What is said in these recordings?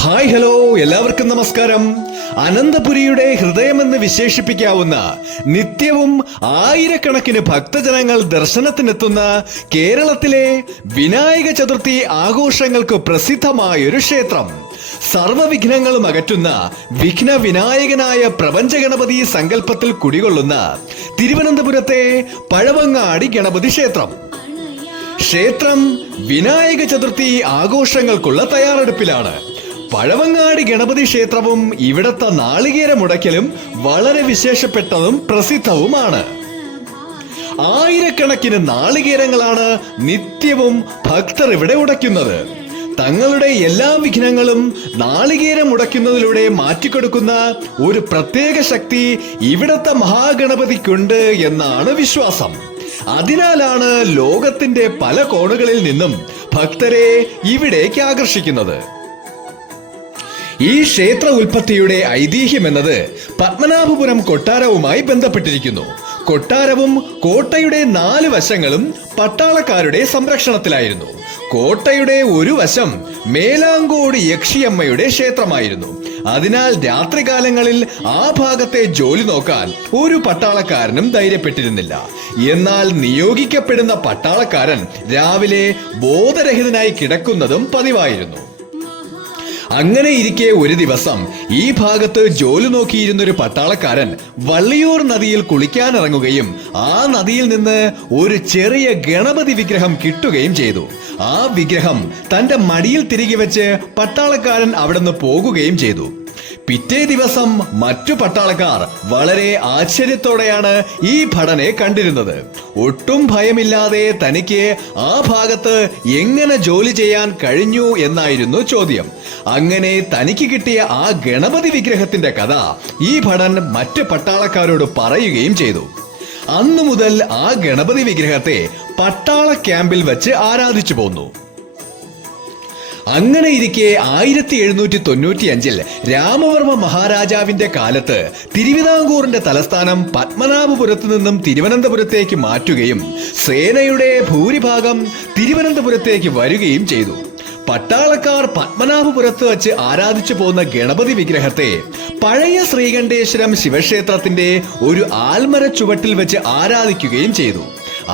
Hi hello, എല്ലാവർക്കും നമസ്കാരം. അനന്തപുരിയുടെ ഹൃദയമെന്ന് വിശേഷിപ്പിക്കാവുന്ന നിത്യവും ആയിരക്കണക്കിന് ഭക്തജനങ്ങൾ ദർശനത്തിനെത്തുന്ന കേരളത്തിലെ വിനായക ചതുർത്ഥി ആഘോഷങ്ങൾക്ക് പ്രസിദ്ധമായൊരു ക്ഷേത്രം, സർവവിഘ്നങ്ങളും അകറ്റുന്ന വിഘ്ന വിനായകനായ പ്രപഞ്ചഗണപതി സങ്കല്പത്തിൽ കുടികൊള്ളുന്ന തിരുവനന്തപുരത്തെ പഴവങ്ങാടി ഗണപതി ക്ഷേത്രം. ക്ഷേത്രം വിനായക ചതുർത്ഥി ആഘോഷങ്ങൾക്കുള്ള തയ്യാറെടുപ്പിലാണ്. പഴവങ്ങാടി ഗണപതി ക്ഷേത്രവും ഇവിടത്തെ നാളികേര മുടക്കലും വളരെ വിശേഷപ്പെട്ടതും പ്രസിദ്ധവുമാണ്. ആയിരക്കണക്കിന് നാളികേരങ്ങളാണ് നിത്യവും ഭക്തർ ഇവിടെ ഉടയ്ക്കുന്നത്. തങ്ങളുടെ എല്ലാ വിഘ്നങ്ങളും നാളികേരം ഉടയ്ക്കുന്നതിലൂടെ മാറ്റിക്കൊടുക്കുന്ന ഒരു പ്രത്യേക ശക്തി ഇവിടത്തെ മഹാഗണപതിക്കുണ്ട് എന്നാണ് വിശ്വാസം. അതിനാലാണ് ലോകത്തിന്റെ പല കോണുകളിൽ നിന്നും ഭക്തരെ ഇവിടേക്ക് ആകർഷിക്കുന്നത്. ഈ ക്ഷേത്ര ഉൽപ്പത്തിയുടെ ഐതിഹ്യം എന്നത് പത്മനാഭപുരം കൊട്ടാരവുമായി ബന്ധപ്പെട്ടിരിക്കുന്നു. കൊട്ടാരവും കോട്ടയുടെ 4 വശങ്ങളും പട്ടാളക്കാരുടെ സംരക്ഷണത്തിലായിരുന്നു. കോട്ടയുടെ ഒരു വശം മേലാങ്കോട് യക്ഷിയമ്മയുടെ ക്ഷേത്രമായിരുന്നു. അതിനാൽ രാത്രികാലങ്ങളിൽ ആ ഭാഗത്തെ ജോലി നോക്കാൻ ഒരു പട്ടാളക്കാരനും ധൈര്യപ്പെട്ടിരുന്നില്ല. എന്നാൽ നിയോഗിക്കപ്പെടുന്ന പട്ടാളക്കാരൻ രാവിലെ ബോധരഹിതനായി കിടക്കുന്നതും പതിവായിരുന്നു. അങ്ങനെ ഇരിക്കെ ഒരു ദിവസം ഈ ഭാഗത്ത് ജോലി നോക്കിയിരുന്നൊരു പട്ടാളക്കാരൻ വള്ളിയൂർ നദിയിൽ കുളിക്കാനിറങ്ങുകയും ആ നദിയിൽ നിന്ന് ഒരു ചെറിയ ഗണപതി വിഗ്രഹം കിട്ടുകയും ചെയ്തു. ആ വിഗ്രഹം തന്റെ മടിയിൽ തിരികെ വെച്ച് പട്ടാളക്കാരൻ അവിടുന്ന് പോകുകയും ചെയ്തു. പിറ്റേ ദിവസം മറ്റു പട്ടാളക്കാർ വളരെ ആശ്ചര്യത്തോടെയാണ് ഈ ഭടനെ കണ്ടിരുന്നത്. ഒട്ടും ഭയമില്ലാതെ തനിക്ക് ആ ഭാഗത്ത് എങ്ങനെ ജോലി ചെയ്യാൻ കഴിഞ്ഞു എന്നായിരുന്നു ചോദ്യം. അങ്ങനെ തനിക്ക് കിട്ടിയ ആ ഗണപതി വിഗ്രഹത്തിന്റെ കഥ ഈ ഭടൻ മറ്റു പട്ടാളക്കാരോട് പറയുകയും ചെയ്തു. അന്നു മുതൽ ആ ഗണപതി വിഗ്രഹത്തെ പട്ടാള ക്യാമ്പിൽ വെച്ച് ആരാധിച്ചു പോന്നു. അങ്ങനെ ഇരിക്കെ 1795 രാമവർമ്മ മഹാരാജാവിന്റെ കാലത്ത് തിരുവിതാംകൂറിന്റെ തലസ്ഥാനം പത്മനാഭപുരത്ത് നിന്നും തിരുവനന്തപുരത്തേക്ക് മാറ്റുകയും സേനയുടെ ഭൂരിഭാഗം തിരുവനന്തപുരത്തേക്ക് വരികയും ചെയ്തു. പട്ടാളക്കാർ പത്മനാഭപുരത്ത് വച്ച് ആരാധിച്ചു പോന്ന ഗണപതി വിഗ്രഹത്തെ പഴയ ശ്രീകണ്ഠേശ്വരം ശിവക്ഷേത്രത്തിന്റെ ഒരു ആൽമര ചുവട്ടിൽ വെച്ച് ആരാധിക്കുകയും ചെയ്തു.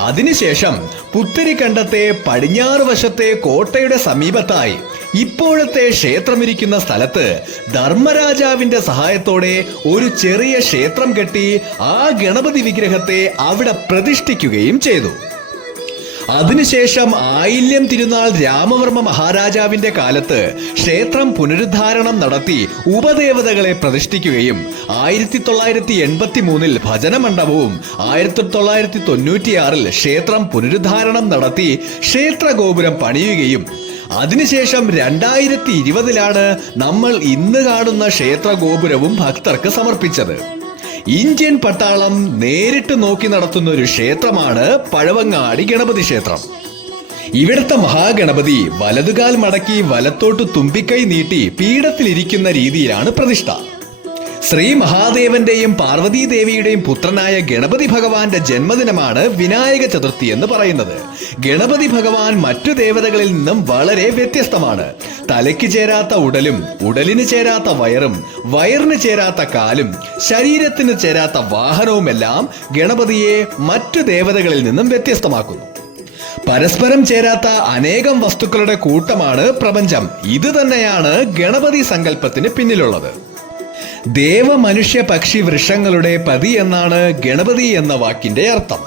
അതിനുശേഷം പുത്തരിക്കണ്ടത്തെ പടിഞ്ഞാറ് വശത്തെ കോട്ടയുടെ സമീപത്തായി ഇപ്പോഴത്തെ ക്ഷേത്രമിരിക്കുന്ന സ്ഥലത്ത് ധർമ്മരാജാവിന്റെ സഹായത്തോടെ ഒരു ചെറിയ ക്ഷേത്രം കെട്ടി ആ ഗണപതി വിഗ്രഹത്തെ അവിടെ പ്രതിഷ്ഠിക്കുകയും ചെയ്തു. അതിനുശേഷം ആയില്യം തിരുനാൾ രാമവർമ്മ മഹാരാജാവിന്റെ കാലത്ത് ക്ഷേത്രം പുനരുദ്ധാരണം നടത്തി ഉപദേവതകളെ പ്രതിഷ്ഠിക്കുകയും 1983 ഭജന മണ്ഡപവും 1996 ക്ഷേത്രം പുനരുദ്ധാരണം നടത്തി ക്ഷേത്ര ഗോപുരം പണിയുകയും അതിനുശേഷം 2020 നമ്മൾ ഇന്ന് കാണുന്ന ക്ഷേത്ര ഗോപുരവും ഭക്തർക്ക് സമർപ്പിച്ചത്. ഇന്ത്യൻ പട്ടാളം നേരിട്ട് നോക്കി നടത്തുന്ന ഒരു ക്ഷേത്രമാണ് പഴവങ്ങാടി ഗണപതി ക്ഷേത്രം. ഇവിടുത്തെ മഹാഗണപതി വലതുകാൽ മടക്കി വലത്തോട്ട് തുമ്പിക്കൈ നീട്ടി പീഠത്തിലിരിക്കുന്ന രീതിയിലാണ് പ്രതിഷ്ഠ. ശ്രീ മഹാദേവന്റെയും പാർവതീദേവിയുടെയും പുത്രനായ ഗണപതി ഭഗവാന്റെ ജന്മദിനമാണ് വിനായക ചതുർത്ഥി എന്ന് പറയുന്നത്. ഗണപതി ഭഗവാൻ മറ്റു ദേവതകളിൽ നിന്നും വളരെ വ്യത്യസ്തമാണ്. തലയ്ക്ക് ചേരാത്ത ഉടലും, ഉടലിന് ചേരാത്ത വയറും, വയറിന് ചേരാത്ത കാലും, ശരീരത്തിന് ചേരാത്ത വാഹനവുമെല്ലാം ഗണപതിയെ മറ്റു ദേവതകളിൽ നിന്നും വ്യത്യസ്തമാക്കുന്നു. പരസ്പരം ചേരാത്ത അനേകം വസ്തുക്കളുടെ കൂട്ടമാണ് പ്രപഞ്ചം. ഇത് തന്നെയാണ് ഗണപതി സങ്കല്പത്തിന് പിന്നിലുള്ളത്. ദേവ മനുഷ്യ പക്ഷി വൃക്ഷങ്ങളുടെ പതി എന്നാണ് ഗണപതി എന്ന വാക്കിന്റെ അർത്ഥം.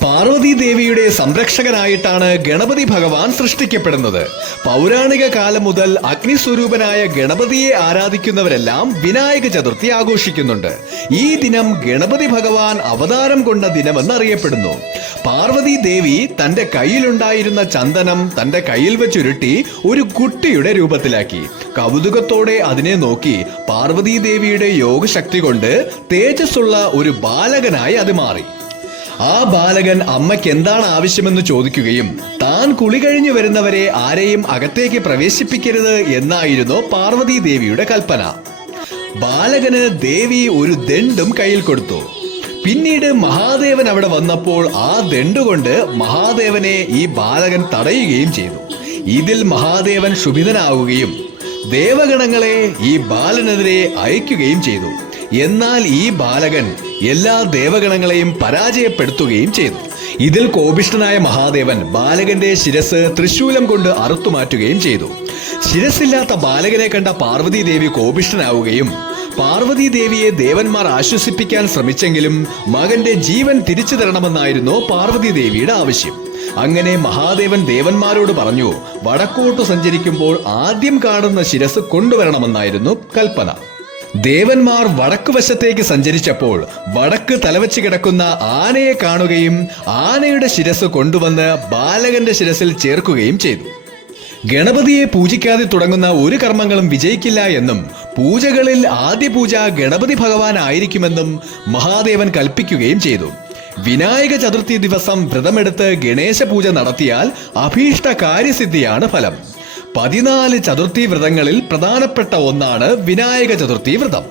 പാർവതി ദേവിയുടെ സംരക്ഷകനായിട്ടാണ് ഗണപതി ഭഗവാൻ സൃഷ്ടിക്കപ്പെടുന്നത്. പൗരാണിക കാലം മുതൽ അഗ്നിസ്വരൂപനായ ഗണപതിയെ ആരാധിക്കുന്നവരെല്ലാം വിനായക ചതുർത്ഥി ആഘോഷിക്കുന്നുണ്ട്. ഈ ദിനം ഗണപതി ഭഗവാൻ അവതാരം കൊണ്ട ദിനമെന്നറിയപ്പെടുന്നു. പാർവതി ദേവി തന്റെ കയ്യിലുണ്ടായിരുന്ന ചന്ദനം തന്റെ കയ്യിൽ വെച്ചുരുട്ടി ഒരു കുട്ടിയുടെ രൂപത്തിലാക്കി. കൗതുകത്തോടെ അതിനെ നോക്കി പാർവതി ദേവിയുടെ യോഗശക്തി കൊണ്ട് തേജസ്സുള്ള ഒരു ബാലകനായി അത് മാറി. ആ ബാലകൻ അമ്മയ്ക്ക് എന്താണ് ആവശ്യമെന്ന് ചോദിക്കുകയും താൻ കുളി കഴിഞ്ഞു വരുന്നവരെ ആരെയും അകത്തേക്ക് പ്രവേശിപ്പിക്കരുത് എന്നായിരുന്നു പാർവതി ദേവിയുടെ കൽപ്പന. ബാലകന് ദേവി ഒരു ദണ്ഡും കയ്യിൽ കൊടുത്തു. പിന്നീട് മഹാദേവൻ അവിടെ വന്നപ്പോൾ ആ ദണ്ഡുകൊണ്ട് മഹാദേവനെ ഈ ബാലകൻ തടയുകയും ചെയ്തു. ഇതിൽ മഹാദേവൻ ക്ഷുഭിതനാവുകയും ദേവഗണങ്ങളെ ഈ ബാലനെതിരെ അയക്കുകയും ചെയ്തു. എന്നാൽ ഈ ബാലകൻ എല്ലാ ദേവഗണങ്ങളെയും പരാജയപ്പെടുത്തുകയും ചെയ്തു. ഇതിൽ കോപിഷ്ഠനായ മഹാദേവൻ ബാലകന്റെ ശിരസ് തൃശൂലം കൊണ്ട് അറുത്തുമാറ്റുകയും ചെയ്തു. ശിരസില്ലാത്ത ബാലകനെ കണ്ട പാർവതി ദേവി കോപിഷ്ഠനാവുകയും പാർവതി ദേവിയെ ദേവന്മാർ ആശ്വസിപ്പിക്കാൻ ശ്രമിച്ചെങ്കിലും മകന്റെ ജീവൻ തിരിച്ചു തരണമെന്നായിരുന്നു പാർവതി ദേവിയുടെ ആവശ്യം. അങ്ങനെ മഹാദേവൻ ദേവന്മാരോട് പറഞ്ഞു, വടക്കോട്ടു സഞ്ചരിക്കുമ്പോൾ ആദ്യം കാണുന്ന ശിരസ് കൊണ്ടുവരണമെന്നായിരുന്നു കൽപ്പന. ദേവന്മാർ വടക്കു വശത്തേക്ക് സഞ്ചരിച്ചപ്പോൾ വടക്ക് തലവച്ച് കിടക്കുന്ന ആനയെ കാണുകയും ആനയുടെ ശിരസ് കൊണ്ടുവന്ന് ബാലകന്റെ ശിരസിൽ ചേർക്കുകയും ചെയ്തു. ഗണപതിയെ പൂജിക്കാതെ തുടങ്ങുന്ന ഒരു കർമ്മങ്ങളും വിജയിക്കില്ല എന്നും പൂജകളിൽ ആദ്യ പൂജ ഗണപതി ഭഗവാൻ ആയിരിക്കുമെന്നും മഹാദേവൻ കൽപ്പിക്കുകയും ചെയ്തു. വിനായക ചതുർത്ഥി ദിവസം വ്രതമെടുത്ത് ഗണേശ പൂജ നടത്തിയാൽ അഭീഷ്ട കാര്യസിദ്ധിയാണ് ഫലം. 14 ചതുർത്ഥി വ്രതങ്ങളിൽ പ്രധാനപ്പെട്ട ഒന്നാണ് വിനായക ചതുർത്ഥി വ്രതം.